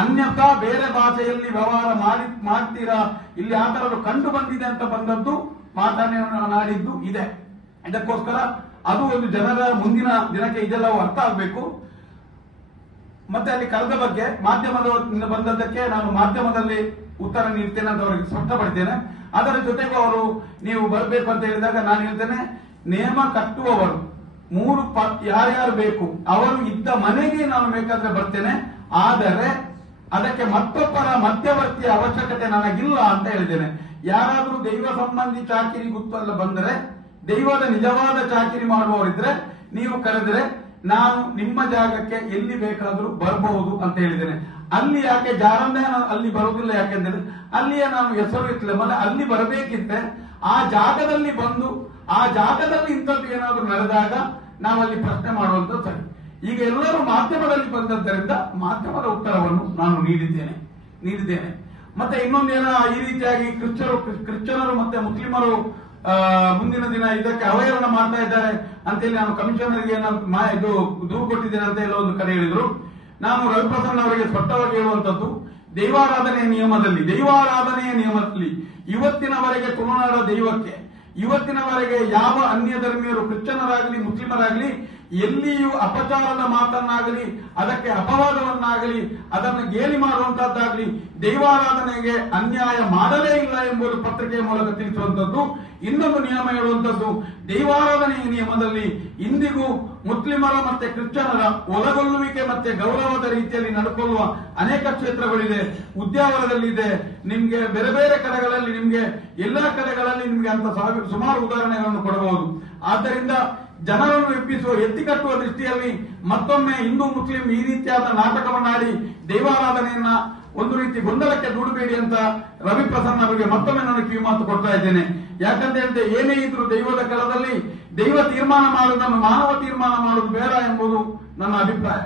ಅನ್ಯಥಾ ಬೇರೆ ಭಾಷೆಯಲ್ಲಿ ವ್ಯವಹಾರ ಮಾಡ್ತೀರಾ, ಇಲ್ಲಿ ಆ ತರದ್ದು ಕಂಡು ಬಂದಿದೆ ಅಂತ ಬಂದದ್ದು ಮಾತನಾಡಿದ್ದು ಇದೆ. ಇದಕ್ಕೋಸ್ಕರ ಅದು ಒಂದು ಜನರ ಮುಂದಿನ ದಿನಕ್ಕೆ ಇದೆಲ್ಲವೂ ಅರ್ಥ ಆಗಬೇಕು. ಮತ್ತೆ ಅಲ್ಲಿ ಕಳೆದ ಬಗ್ಗೆ ಮಾಧ್ಯಮದಿಂದ ಬಂದದ್ದಕ್ಕೆ ನಾನು ಮಾಧ್ಯಮದಲ್ಲಿ ಉತ್ತರ ನೀಡ್ತೇನೆ ಅಂತ ಅವರಿಗೆ ಸ್ಪಷ್ಟಪಡ್ತೇನೆ. ಅದರ ಜೊತೆಗೂ ಅವರು ನೀವು ಬರಬೇಕು ಅಂತ ಹೇಳಿದಾಗ ನಾನು ಹೇಳ್ತೇನೆ, ನೇಮ ಕಟ್ಟುವವರು 3 ಯಾರ್ಯಾರು ಬೇಕು ಅವರು ಇದ್ದ ಮನೆಗೆ ನಾನು ಬೇಕಾದ್ರೆ ಬರ್ತೇನೆ, ಆದರೆ ಅದಕ್ಕೆ ಮತ್ತೊಬ್ಬರ ಮಧ್ಯವರ್ತಿಯ ಅವಶ್ಯಕತೆ ನನಗಿಲ್ಲ ಅಂತ ಹೇಳಿದ್ದೇನೆ. ಯಾರಾದ್ರೂ ದೈವ ಸಂಬಂಧಿ ಚಾಕಿರಿ ಗುತ್ತಲ್ಲ ಬಂದರೆ, ದೈವದ ನಿಜವಾದ ಚಾಕಿರಿ ಮಾಡುವವರಿದ್ರೆ ನೀವು ಕರೆದ್ರೆ ನಾನು ನಿಮ್ಮ ಜಾಗಕ್ಕೆ ಎಲ್ಲಿ ಬೇಕಾದ್ರೂ ಬರಬಹುದು ಅಂತ ಹೇಳಿದ್ದೇನೆ. ಅಲ್ಲಿ ಯಾಕೆ ಜಾರನ್ನೇ ಅಲ್ಲಿ ಬರುವುದಿಲ್ಲ ಯಾಕೆಂದ್ರೆ ಅಲ್ಲಿಯೇ ನಾನು ಹೆಸರು ಇತ್ತಲ್ಲ, ಮತ್ತೆ ಅಲ್ಲಿ ಬರಬೇಕಿದ್ರೆ ಆ ಜಾಗದಲ್ಲಿ ಬಂದು ಆ ಜಾಗದಲ್ಲಿ ಇಂಥದ್ದು ಏನಾದ್ರೂ ನಡೆದಾಗ ನಾವಲ್ಲಿ ಪ್ರಶ್ನೆ ಮಾಡುವಂತ ಸರಿ. ಈಗ ಎಲ್ಲರೂ ಮಾಧ್ಯಮದಲ್ಲಿ ಬಂದದ್ದರಿಂದ ಮಾಧ್ಯಮದ ಉತ್ತರವನ್ನು ನಾನು ನೀಡಿದ್ದೇನೆ. ಮತ್ತೆ ಇನ್ನೊಂದೇನ ಈ ರೀತಿಯಾಗಿ ಕ್ರಿಶ್ಚಿಯನರು ಮತ್ತೆ ಮುಸ್ಲಿಮರು ಮುಂದಿನ ದಿನ ಇದಕ್ಕೆ ಅವಹೇಳನ ಮಾಡ್ತಾ ಇದ್ದಾರೆ ಅಂತೇಳಿ ನಾನು ಕಮಿಷನರ್ಗೆ ಇದು ದೂರು ಕೊಟ್ಟಿದ್ದೇನೆ ಅಂತ ಎಲ್ಲ ಒಂದು ಕರೆ ಹೇಳಿದ್ರು. ನಾನು ರವಿಪ್ರಸನ್ನ ಅವರಿಗೆ ಸ್ಪಷ್ಟವಾಗಿ ಹೇಳುವಂತದ್ದು, ದೈವಾರಾಧನೆಯ ನಿಯಮದಲ್ಲಿ ಇವತ್ತಿನವರೆಗೆ ತುಳುನಾಡ ದೈವಕ್ಕೆ ಇವತ್ತಿನವರೆಗೆ ಯಾವ ಅನ್ಯ ಧರ್ಮೀಯರು ಕ್ರಿಶ್ಚಿಯನರಾಗಲಿ ಮುಸ್ಲಿಮರಾಗಲಿ ಎಲ್ಲಿಯೂ ಅಪಚಾರದ ಮಾತನ್ನಾಗಲಿ ಅದಕ್ಕೆ ಅಪವಾದವನ್ನಾಗಲಿ ಅದನ್ನು ಗೇಲಿ ಮಾಡುವಂತಹದ್ದಾಗಲಿ ದೈವಾರಾಧನೆಗೆ ಅನ್ಯಾಯ ಮಾಡಲೇ ಇಲ್ಲ ಎಂಬುದು ಪತ್ರಿಕೆಯ ಮೂಲಕ ತಿಳಿಸುವಂತದ್ದು. ಇನ್ನೊಂದು ನಿಯಮ ಹೇಳುವಂತದ್ದು, ದೈವಾರಾಧನೆಯ ನಿಯಮದಲ್ಲಿ ಇಂದಿಗೂ ಮುಸ್ಲಿಮರ ಮತ್ತೆ ಕ್ರಿಶ್ಚಿಯನರ ಒಳಗೊಳ್ಳುವಿಕೆ ಮತ್ತೆ ಗೌರವದ ರೀತಿಯಲ್ಲಿ ನಡ್ಕೊಳ್ಳುವ ಅನೇಕ ಕ್ಷೇತ್ರಗಳಿದೆ. ಉದ್ಯಾವರದಲ್ಲಿದೆ, ನಿಮ್ಗೆ ಬೇರೆ ಬೇರೆ ಕಡೆಗಳಲ್ಲಿ ನಿಮ್ಗೆ ಎಲ್ಲಾ ಕಡೆಗಳಲ್ಲಿ ನಿಮ್ಗೆ ಅಂತ ಸುಮಾರು ಉದಾಹರಣೆಗಳನ್ನು ಕೊಡಬಹುದು. ಆದ್ದರಿಂದ ಜನರನ್ನು ಎತ್ತಿಕಟ್ಟುವ ದೃಷ್ಟಿಯಲ್ಲಿ ಮತ್ತೊಮ್ಮೆ ಹಿಂದೂ ಮುಸ್ಲಿಂ ಈ ರೀತಿಯಾದ ನಾಟಕವನ್ನಾಡಿ ದೈವಾರಾಧನೆಯನ್ನ ಒಂದು ರೀತಿ ಗೊಂದಲಕ್ಕೆ ದೂಡಬೇಡಿ ಅಂತ ರವಿಪ್ರಸನ್ನ ಅವರಿಗೆ ಮತ್ತೊಮ್ಮೆ ನಾನು ಕಿವಿಮಾತು ಕೊಡ್ತಾ ಇದ್ದೇನೆ. ಯಾಕಂತ ಹೇಳಿದ್ರೆ ಏನೇ ಇದ್ರು ದೈವದ ಕಾಲದಲ್ಲಿ ದೈವ ತೀರ್ಮಾನ ಮಾಡುವುದನ್ನು ಮಾನವ ತೀರ್ಮಾನ ಮಾಡುವುದು ಬೇಡ ಎಂಬುದು ನನ್ನ ಅಭಿಪ್ರಾಯ.